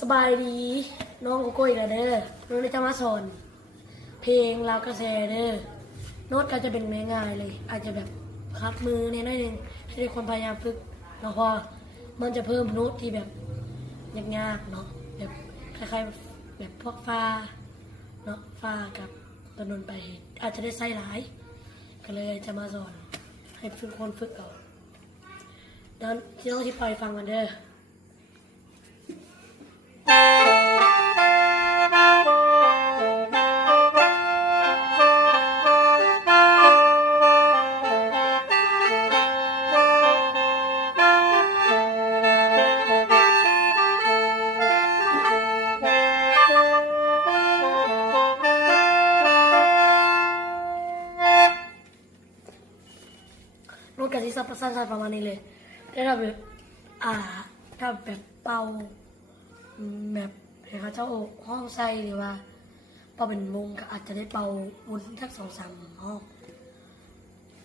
สบายดีน้องโกโก้อีกแล้วเด้อน้องจะมาสอนเพลงลาวกระแสเด้อโน้ตก็จะเป็นง่ายๆเลยอาจจะแบบคัดมือเนี่ยน้อยหนึงให้ทุกคนพยายามฝึกแล้วพอมันจะเพิ่มโน้ตที่แบบยากๆเนาะแบบคล้ายๆแบบพวกฟ้าเนาะฟ้ากับตะนนไปอาจจะได้ใส่หลายก็เลยจะมาสอนให้ทุกคนฝึกเอาดังที่น้องที่ปล่อยฟังกันเด้อโน้ตกับที่ซับสั้นๆประมาณนี้เลยได้ถ้าแบบถ้าแบบเป่าแบบให้เขาเจ้าห้องใส่หรือว่าเป่าเป็นวงก็อาจจะได้เป่าวนสัก2-3 ห้อง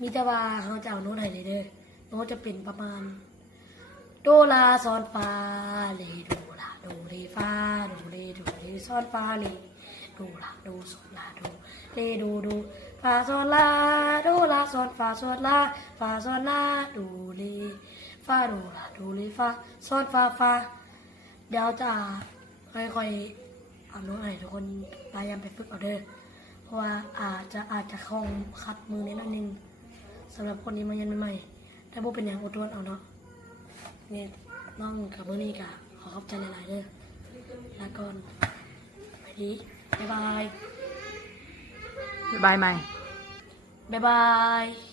มีแต่ว่าเขาจะเอาโน้ตไหนเลยเด้อโน้ตจะเป็นประมาณโดลาซอนฟาเลโดลาโดเรฟาโดเรโดเรซอนฟาเลโดลาโดซอนลาโดเรโดโดฟาซอนลาโดลาซอนฟาซอนลาฟาซอนลาโดเรฟาโดลาโดเรฟาซอนฟาฟาเดี๋ยวจะค่อยๆเอาโน้ตให้ทุกคนพยายามไปฝึกเอาเด้อเพราะว่าอาจจะคล่องคัดมือนิดนึงสำหรับคนที่มาเรียนใหม่ๆแต่บ่เป็นอย่างอดทนเอาเนาะนี่น้องกับมือนี้กะขอขอบใจหลายๆเด้อลาก่อนไปดีบ๊ายบาย บายไหม บ๊ายบาย